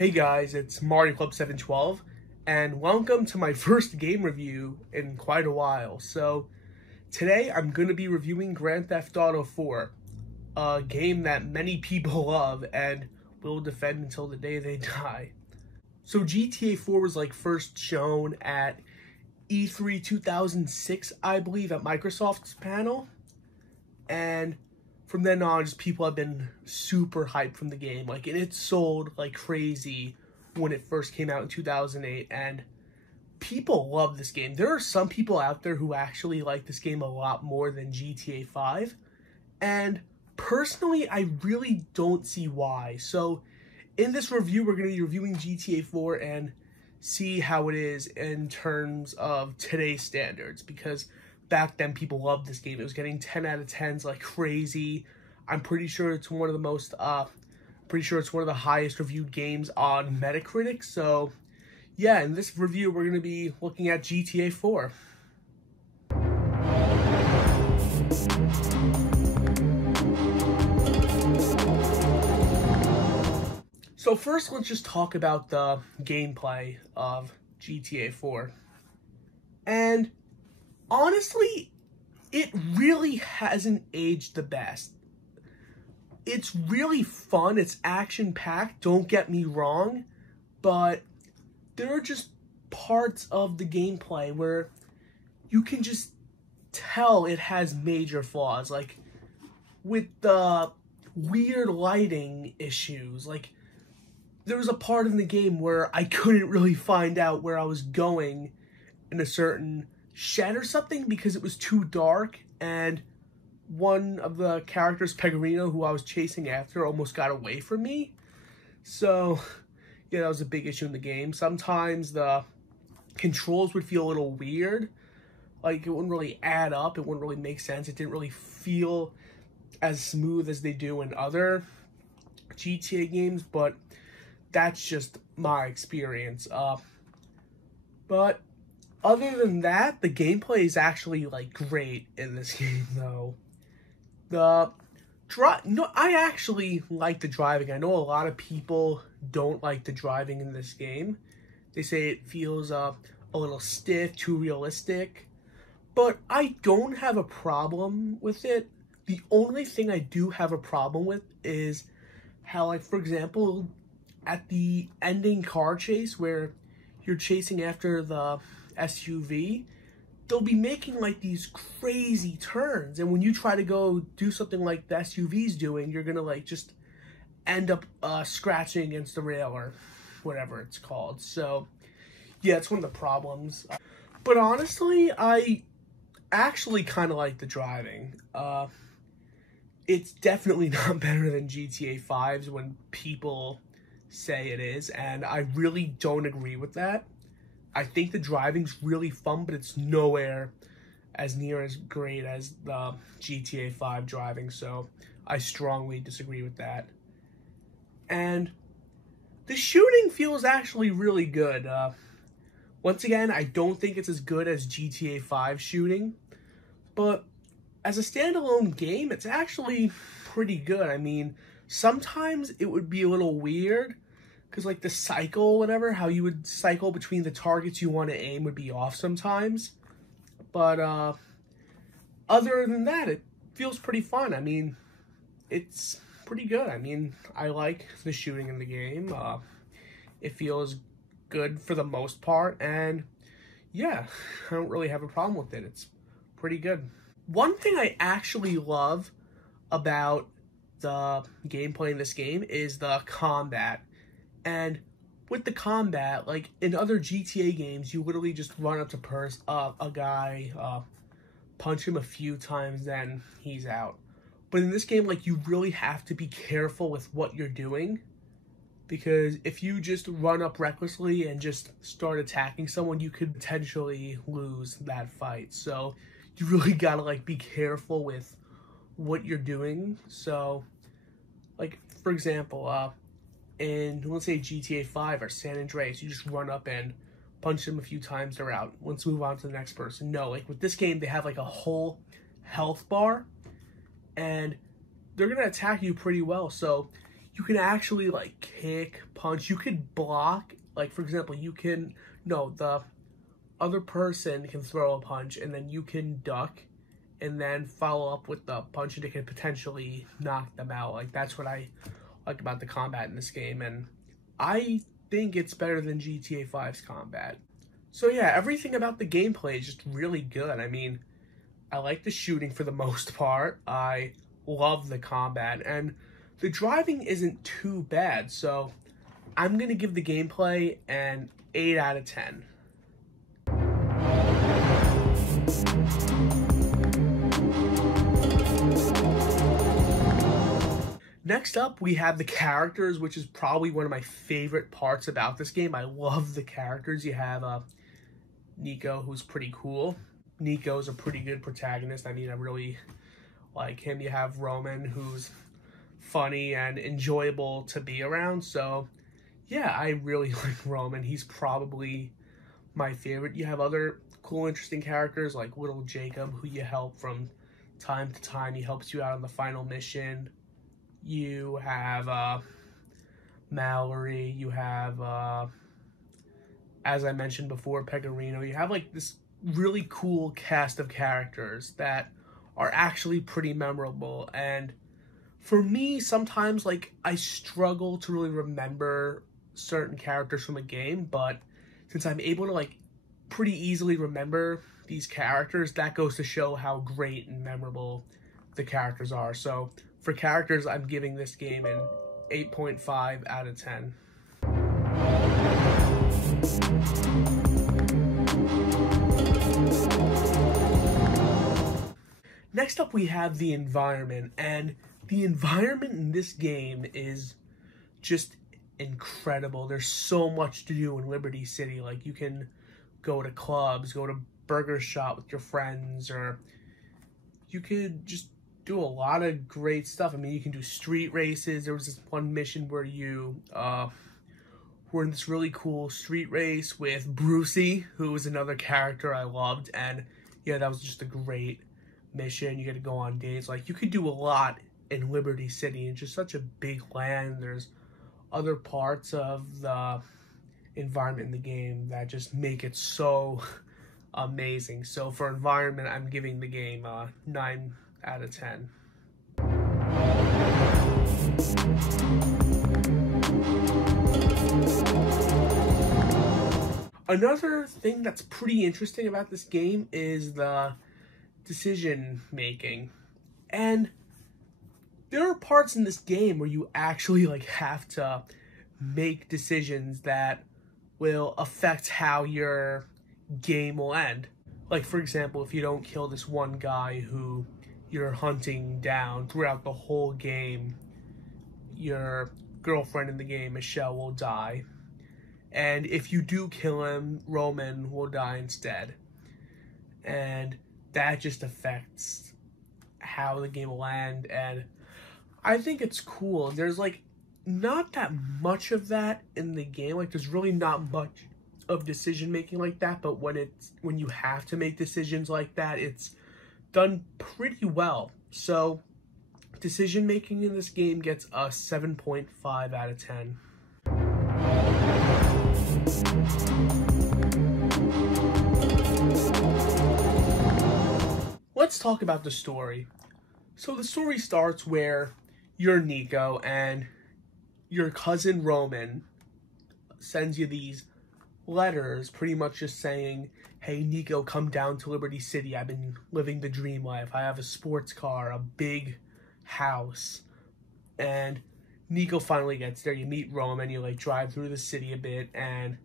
Hey guys, it's mc712, and welcome to my first game review in quite a while. So today I'm going to be reviewing Grand Theft Auto 4, a game that many people love and will defend until the day they die. So GTA 4 was first shown at E3 2006, I believe, at Microsoft's panel, and from then on, just people have been super hyped from the game. And it sold like crazy when it first came out in 2008, and people love this game. There are some people out there who actually like this game a lot more than GTA 5, and personally, I really don't see why. So in this review, we're going to be reviewing GTA 4 and see how it is in terms of today's standards, because back then people loved this game. It was getting 10 out of 10s like crazy. I'm pretty sure it's one of the most one of the highest reviewed games on Metacritic. So yeah, in this review we're going to be looking at GTA 4. So first, let's just talk about the gameplay of GTA 4. And honestly, it really hasn't aged the best. It's really fun, it's action-packed, don't get me wrong, but there are just parts of the gameplay where you can just tell it has major flaws, like with the weird lighting issues. There was a part in the game where I couldn't really find out where I was going in a certain shed or something because it was too dark, and one of the characters, Pegarino, who I was chasing after, almost got away from me. So yeah, that was a big issue in the game. Sometimes the controls would feel a little weird, like it wouldn't really add up, it wouldn't really make sense, it didn't really feel as smooth as they do in other GTA games, but that's just my experience. But other than that, the gameplay is actually great in this game, though. I actually like the driving. I know a lot of people don't like the driving in this game. They say it feels a little stiff, too realistic, but I don't have a problem with it. The only thing I do have a problem with is how, for example, at the ending car chase where you're chasing after the SUV, they'll be making these crazy turns, and when you try to go do something like the SUV's doing, you're gonna just end up scratching against the rail or whatever it's called. So yeah, it's one of the problems. But honestly, I actually kind of like the driving. It's definitely not better than GTA 5's when people say it is, and I really don't agree with that. I think the driving's really fun, but it's nowhere as near as great as the GTA 5 driving, so I strongly disagree with that. And the shooting feels actually really good. Once again, I don't think it's as good as GTA 5 shooting, but as a standalone game, it's actually pretty good. I mean, sometimes it would be a little weird, because the cycle, whatever, how you would cycle between the targets you want to aim would be off sometimes. But other than that, it feels pretty fun. I mean, it's pretty good. I mean, I like the shooting in the game. It feels good for the most part, and yeah, I don't really have a problem with it. It's pretty good. One thing I actually love about the gameplay in this game is the combat. And with the combat, in other GTA games, you literally just run up to a guy, punch him a few times, then he's out. But in this game, you really have to be careful with what you're doing, because if you just run up recklessly and just start attacking someone, you could potentially lose that fight. So you really gotta be careful with what you're doing. So for example, in, let's say, GTA 5 or San Andreas, you just run up and punch them a few times, they're out. Let's move on to the next person. No, with this game, they have a whole health bar, and they're going to attack you pretty well. So you can actually like kick, punch, you could block, like for example, the other person can throw a punch and then you can duck and then follow up with the punch and it can potentially knock them out. Like that's what I like about the combat in this game, and I think it's better than GTA 5's combat. So yeah, everything about the gameplay is just really good. I mean, I like the shooting for the most part. I love the combat, and the driving isn't too bad. So I'm going to give the gameplay an 8 out of 10. Next up, we have the characters, which is probably one of my favorite parts about this game. I love the characters. You have Nico, who's pretty cool. Nico's a pretty good protagonist. I mean, I really like him. You have Roman, who's funny and enjoyable to be around. So, yeah, I really like Roman. He's probably my favorite. You have other cool, interesting characters like little Jacob, who you help from time to time. He helps you out on the final mission. You have Mallory. You have, as I mentioned before, Pecorino. You have like this really cool cast of characters that are actually pretty memorable. And for me, sometimes like I struggle to really remember certain characters from a game, but since I'm able to like pretty easily remember these characters, that goes to show how great and memorable the characters are. So for characters, I'm giving this game an 8.5 out of 10. Next up, we have the environment, and the environment in this game is just incredible. There's so much to do in Liberty City. Like, you can go to clubs, go to burger shop with your friends, or you could just do a lot of great stuff. I mean, you can do street races. There was this one mission where you were in this really cool street race with Brucey, who was another character I loved, and yeah, that was just a great mission. You get to go on dates. Like, you could do a lot in Liberty City. It's just such a big land. There's other parts of the environment in the game that just make it so amazing. So for environment, I'm giving the game 9 out of 10. Another thing that's pretty interesting about this game is the decision making. And there are parts in this game where you actually like have to make decisions that will affect how your game will end. Like, for example, if you don't kill this one guy who you're hunting down throughout the whole game, your girlfriend in the game, Michelle, will die. And if you do kill him, Roman will die instead. And that just affects how the game will end. And I think it's cool. There's like not that much of that in the game. Like, there's really not much of decision making like that, but when you have to make decisions like that, it's done pretty well. So decision making in this game gets a 7.5 out of 10. Let's talk about the story. So the story starts where you're Nico and your cousin Roman sends you these letters pretty much just saying, hey Nico, come down to Liberty City. I've been living the dream life. I have a sports car, a big house. And Nico finally gets there. You meet Roman, you like drive through the city a bit, and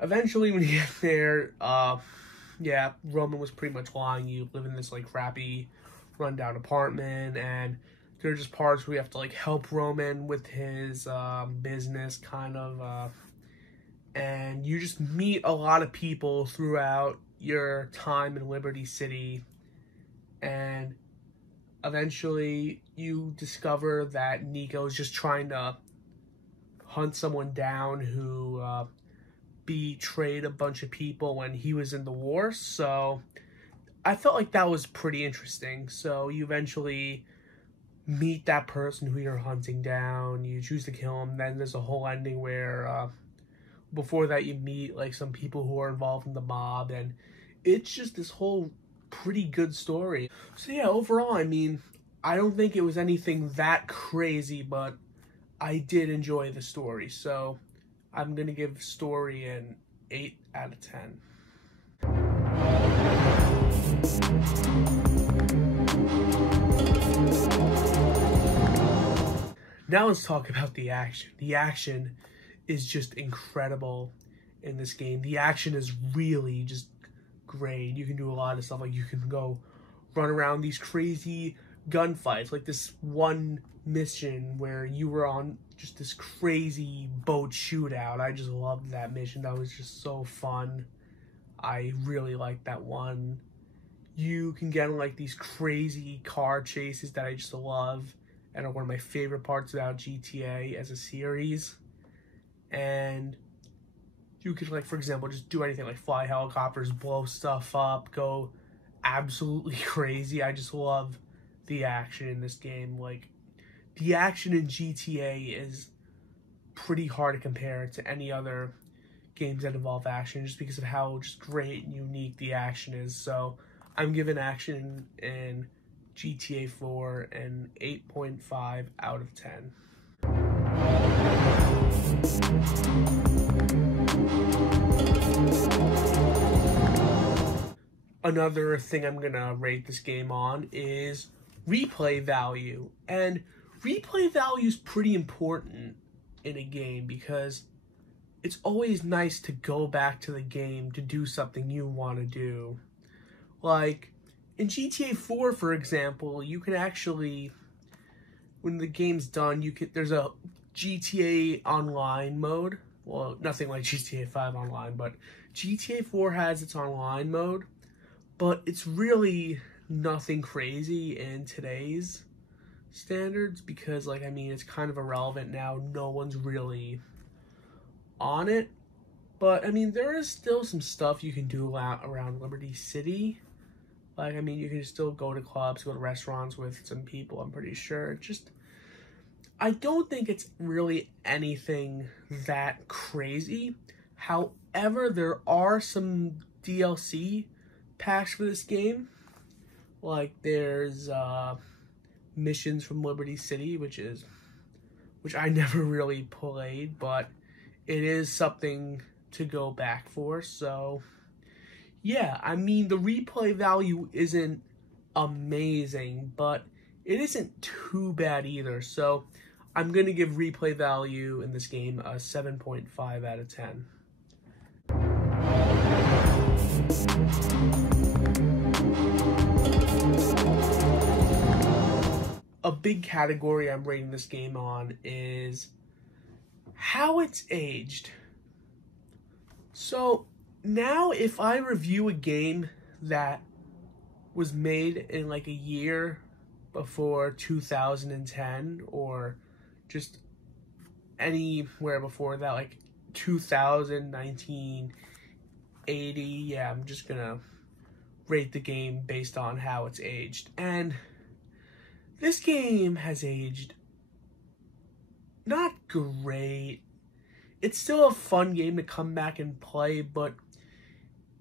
eventually when you get there, yeah, Roman was pretty much lying. You live in this like crappy rundown apartment, and there are just parts where you have to like help Roman with his business kind of, and you just meet a lot of people throughout your time in Liberty City, and eventually you discover that Nico's just trying to hunt someone down who betrayed a bunch of people when he was in the war. So I felt like that was pretty interesting. So you eventually meet that person who you're hunting down. You choose to kill him. Then there's a whole ending where before that you meet like some people who are involved in the mob, and it's just this whole pretty good story. So yeah, overall, I mean, I don't think it was anything that crazy, but I did enjoy the story. So I'm gonna give story an 8 out of 10. Now let's talk about the action. The action is just incredible in this game. The action is really just great. You can do a lot of stuff. Like, you can go run around these crazy gunfights. Like this one mission where you were on just this crazy boat shootout. I just loved that mission. That was just so fun. I really liked that one. You can get in like these crazy car chases that I just love and are one of my favorite parts about GTA as a series. And you could, like, for example, just do anything like fly helicopters, blow stuff up, go absolutely crazy. I just love the action in this game. Like, the action in GTA is pretty hard to compare to any other games that involve action, just because of how just great and unique the action is. So I'm giving action in GTA 4 an 8.5 out of 10. Another thing I'm gonna rate this game on is replay value. And replay value is pretty important in a game because it's always nice to go back to the game to do something you want to do. Like, in GTA 4, for example, you can actually, when the game's done, there's a GTA Online mode. Well, nothing like GTA 5 Online, but GTA 4 has its online mode, but it's really nothing crazy in today's standards because, like, I mean, it's kind of irrelevant now. No one's really on it. But, I mean, there is still some stuff you can do around Liberty City. Like, I mean, you can still go to clubs, go to restaurants with some people, I'm pretty sure. Just, I don't think it's really anything that crazy. However, there are some DLC packs for this game. Like, there's missions from Liberty City, which I never really played, but it is something to go back for. So yeah, I mean, the replay value isn't amazing, but it isn't too bad either. So I'm going to give replay value in this game a 7.5 out of 10. A big category I'm rating this game on is how it's aged. So now, if I review a game that was made in like a year before 2010 or just anywhere before that, like 2000, 1980, yeah, I'm just gonna rate the game based on how it's aged. And this game has aged not great. It's still a fun game to come back and play, but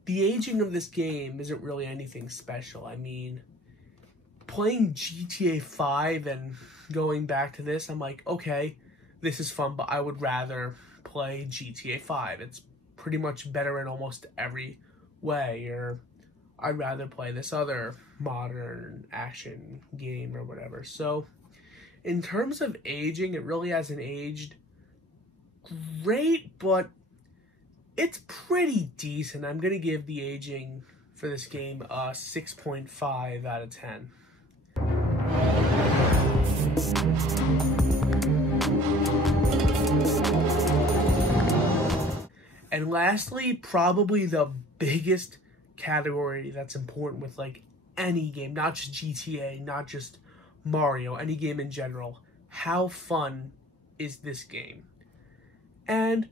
the aging of this game isn't really anything special. I mean, playing GTA 5 and going back to this, I'm like, okay, this is fun, but I would rather play GTA 5. It's pretty much better in almost every way, or I'd rather play this other modern action game or whatever. So, in terms of aging, it really hasn't aged great, but it's pretty decent. I'm going to give the aging for this game a 6.5 out of 10. And lastly, probably the biggest category that's important with like any game, not just GTA, not just Mario, any game in general. How fun is this game? And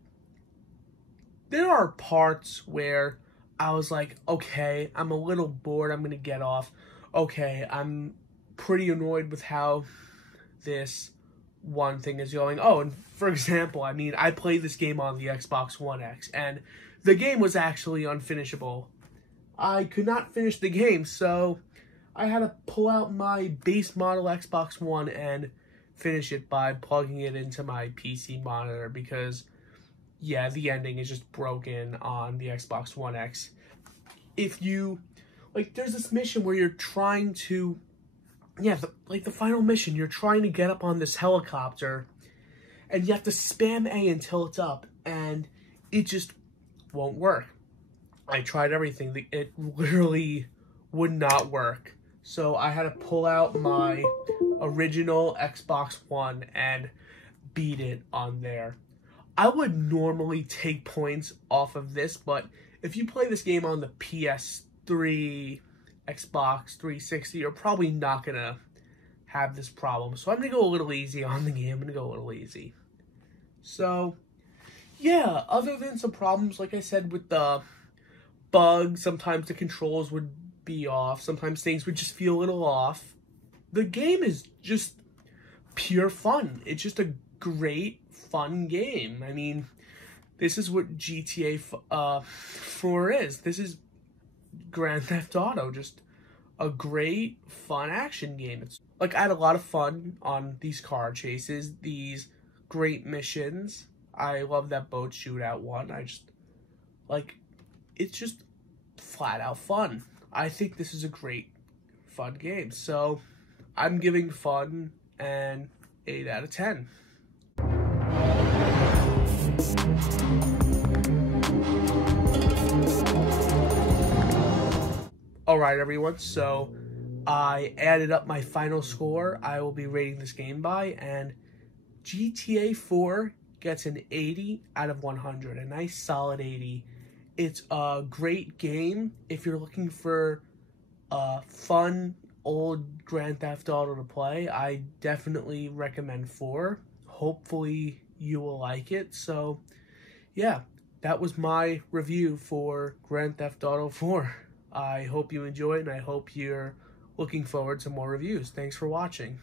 there are parts where I was like, okay, I'm a little bored, I'm going to get off. Okay, I'm pretty annoyed with how this one thing is going. Oh, and for example, I mean, I played this game on the Xbox One X, and the game was actually unfinishable. I could not finish the game, so I had to pull out my base model Xbox One and finish it by plugging it into my PC monitor because, yeah, the ending is just broken on the Xbox One X. If you, like, there's this mission where you're trying to, yeah, the final mission, you're trying to get up on this helicopter, and you have to spam A until it's up, and it just won't work. I tried everything. It literally would not work. So I had to pull out my original Xbox One and beat it on there. I would normally take points off of this, but if you play this game on the PS3, Xbox 360, you're probably not going to have this problem. So I'm going to go a little easy on the game. I'm going to go a little easy. So, yeah, other than some problems, like I said, with the bugs, sometimes the controls would be off, sometimes things would just feel a little off. The game is just pure fun. It's just a great, fun game. I mean, this is what GTA 4 is. This is Grand Theft Auto, just a great, fun action game. It's like, I had a lot of fun on these car chases, these great missions. I love that boat shootout one. I just, like, it's just flat out fun. I think this is a great, fun game. So, I'm giving fun an 8 out of 10. Alright everyone, so I added up my final score I will be rating this game by, and GTA 4 gets an 80 out of 100, a nice solid 80. It's a great game if you're looking for a fun old Grand Theft Auto to play. I definitely recommend 4. Hopefully you will like it. So yeah, that was my review for Grand Theft Auto 4. I hope you enjoyed, and I hope you're looking forward to more reviews. Thanks for watching.